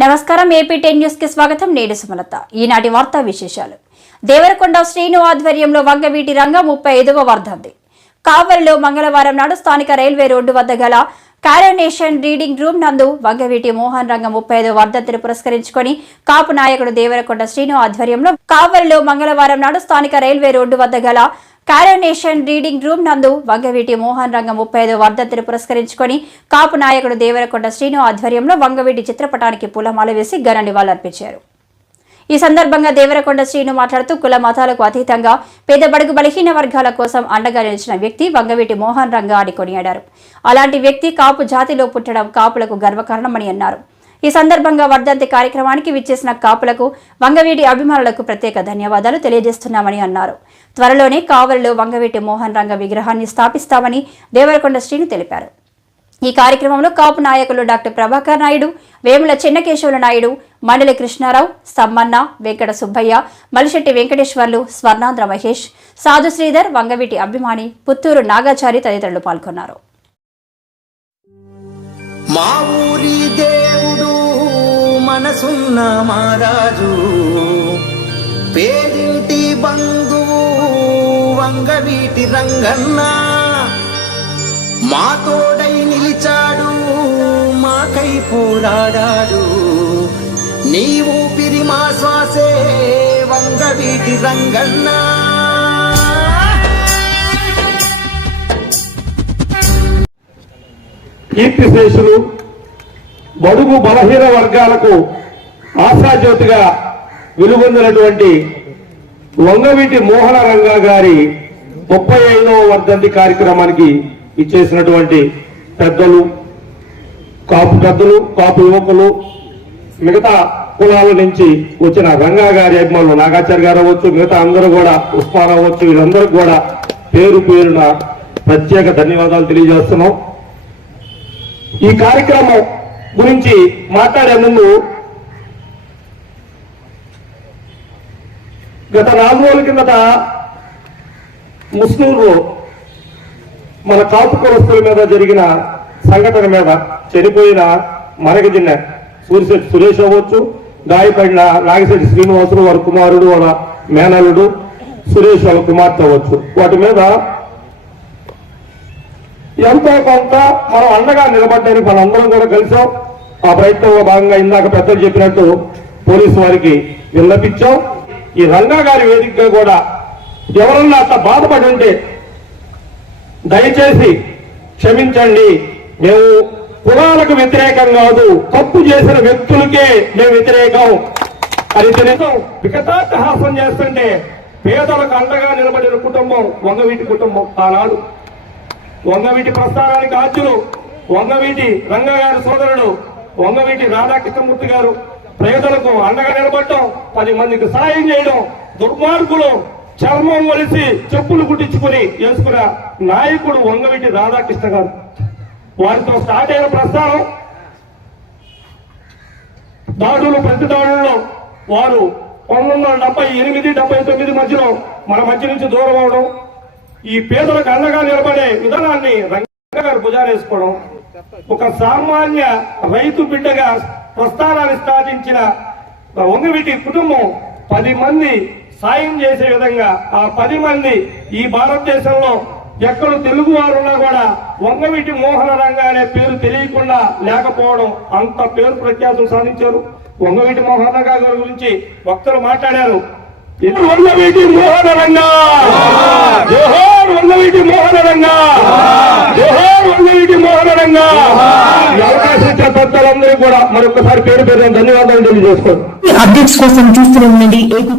నమస్కారం AP ten న్యూస్కి స్వాగతం. నేడు సుమలత. ఈనాటి వార్తా విశేషాలు. దేవరకొండ శ్రీను ఆధ్వర్యంలో వంగవీటి రంగ ముప్పై ఐదవ వర్ధంతి. కావలిలో మంగళవారం నాడు స్థానిక రైల్వే రోడ్డు వద్ద గల కారోనేషన్ రీడింగ్ రూమ్ నందు వంగవీటి మోహన్ రంగ ముప్పై ఐదవ వర్ధంతిని పురస్కరించుకొని కాపు నాయకుడు దేవరకొండ శ్రీను ఆధ్వర్యంలో కావలిలో మంగళవారం నాడు స్థానిక రైల్వే రోడ్డు వద్ద గల కారోనేషన్ రీడింగ్ రూమ్ నందు వంగవీటి మోహన్ రంగ ముప్పై ఐదు వర్ధంతిని పురస్కరించుకొని కాపు నాయకుడు దేవరకొండ శ్రీను ఆధ్వర్యంలో వంగవీటి చిత్రపటానికి పూలమాల వేసి ఘన నివాళులర్పించారు. ఈ సందర్భంగా దేవరకొండ శ్రీను మాట్లాడుతూ కుల మతాలకు అతీతంగా పేద బడుగు బలహీన వర్గాల కోసం అండగా నిలిచిన వ్యక్తి వంగవీటి మోహన్ రంగ అని కొనియాడారు. అలాంటి వ్యక్తి కాపు జాతిలో పుట్టడం కాపులకు గర్వకారణమని అన్నారు. ఈ సందర్భంగా వర్ధంతి కార్యక్రమానికి విచ్చేసిన కాపులకు వంగవీటి అభిమానులకు ప్రత్యేక ధన్యవాదాలు తెలియజేస్తున్నామని అన్నారు. త్వరలోనే కావలిలో వంగవీటి మోహన్ రంగ విగ్రహాన్ని స్థాపిస్తామని దేవరకొండ శ్రీను తెలిపారు. ఈ కార్యక్రమంలో కాపు నాయకులు డాక్టర్ ప్రభాకర్ నాయుడు వేముల చెన్నకేశవుల నాయుడు మండలి కృష్ణారావు సమ్మన్న వెంకట సుబ్బయ్య మలిశెట్టి వెంకటేశ్వర్లు స్వర్ణాంధ్ర మహేష్ సాధు శ్రీధర్ వంగవీటి అభిమాని పుత్తూరు నాగాచారి తదితరులు పాల్గొన్నారు. మనసున్న మహారాజు. పేరింటి బంధువు వంగవీటి రంగన్న. మాతోడై నిలిచాడు మాకై పోరాడాడు. నీవు పిరి మా శ్వాసే వంగవీటి రంగన్నా. కీర్తిశేషులు బడుగు బలహీన వర్గాలకు ఆశాజ్యోతిగా వెలుగొందినటువంటి వంగవీటి మోహన రంగా గారి ముప్పై ఐదవ వర్ధంతి కార్యక్రమానికి ఇచ్చేసినటువంటి పెద్దలు కాపు పెద్దలు కాపు యువకులు మిగతా కులాల నుంచి వచ్చిన రంగా గారి అభిమానులు నాగాచార్య గారు అవ్వచ్చు మిగతా అందరూ కూడా ఉస్మాన్ అవ్వచ్చు వీళ్ళందరూ కూడా పేరు పేరున ప్రత్యేక ధన్యవాదాలు తెలియజేస్తున్నాం. ఈ కార్యక్రమం గురించి మాట్లాడే ముందు గత నాలుగు రోజుల కిందట ముస్నూరులో మన కాపు కులస్తుల మీద జరిగిన సంఘటన మీద చనిపోయిన మనకి చిన్న సూర్యశెట్టి సురేష్ అవ్వచ్చు గాయపడిన నాగశెట్టి శ్రీనివాసులు వారి కుమారుడు వాళ్ళ మేనల్లుడు సురేష్ వాళ్ళ కుమార్తె అవ్వచ్చు. వాటి మీద ఎంతో కొంత మనం అండగా నిలబడ్డానికి మనందరం కూడా కలిసాం. ఆ ప్రయత్నంలో భాగంగా ఇందాక పెద్దలు చెప్పినట్టు పోలీసు వారికి విన్నపించాం. ఈ రంగా గారి వేదికగా కూడా ఎవరన్నా అంత బాధపడి ఉంటే దయచేసి క్షమించండి. మేము కులాలకు వ్యతిరేకం కాదు తప్పు చేసిన వ్యక్తులకే మేము వ్యతిరేకం. అది తెలుసు వికటాత్హాసం చేస్తుంటే పేదలకు అండగా నిలబడిన కుటుంబం వంగవీటి కుటుంబం ఆనాడు. వంగవీటి ప్రస్థానానికి ఆద్యులు వంగవీటి రంగగారి సోదరుడు వంగవీటి రాధాకృష్ణమూర్తి గారు. ప్రజలకు అండగా నిలబడటం పది మందికి సాయం చేయడం దుర్మార్గులు చర్మం వలిసి చెప్పులు కుట్టించుకుని వేసుకున్న నాయకుడు వంగవీటి రాధాకృష్ణ గారు. వారితో స్టార్ట్ అయిన ప్రస్థానం. దాడులు ప్రతి దాడుల్లో వారు పంతొమ్మిది వందల డెబ్బై ఎనిమిది డెబ్బై తొమ్మిది మధ్యలో మన మధ్య నుంచి దూరం అవడం ఈ పేదలకు అండగా నిలబడే విధానాన్ని రంగ గారు భుజారేసుకోవడం ఒక సామాన్య రైతు బిడ్డగా ప్రస్థానాన్ని స్థాపించిన వంగవీటి కుటుంబం పది మంది సాయం చేసే విధంగా ఆ పది మంది ఈ భారతదేశంలో ఎక్కడ తెలుగు వారున్నా కూడా వంగవీటి మోహన రంగ అనే పేరు తెలియకుండా లేకపోవడం అంత పేరు ప్రఖ్యాతులు సాధించారు. వంగవీటి మోహన రంగ గారి గురించి వక్తలు మాట్లాడారు. ఇది వంగవీటి మోహన రంగ. జోహార్ వంగవీటి మోహన రంగ. జోహార్ వంగవీటి మోహన రంగ. ఈ అవకాశం ఇచ్చిన పెద్దలందరూ కూడా మరొకసారి పేరు పేరు ధన్యవాదాలు తెలియజేసుకోండి. అప్డేట్స్ కోసం చూస్తూనే ఉండండి. ఏపీ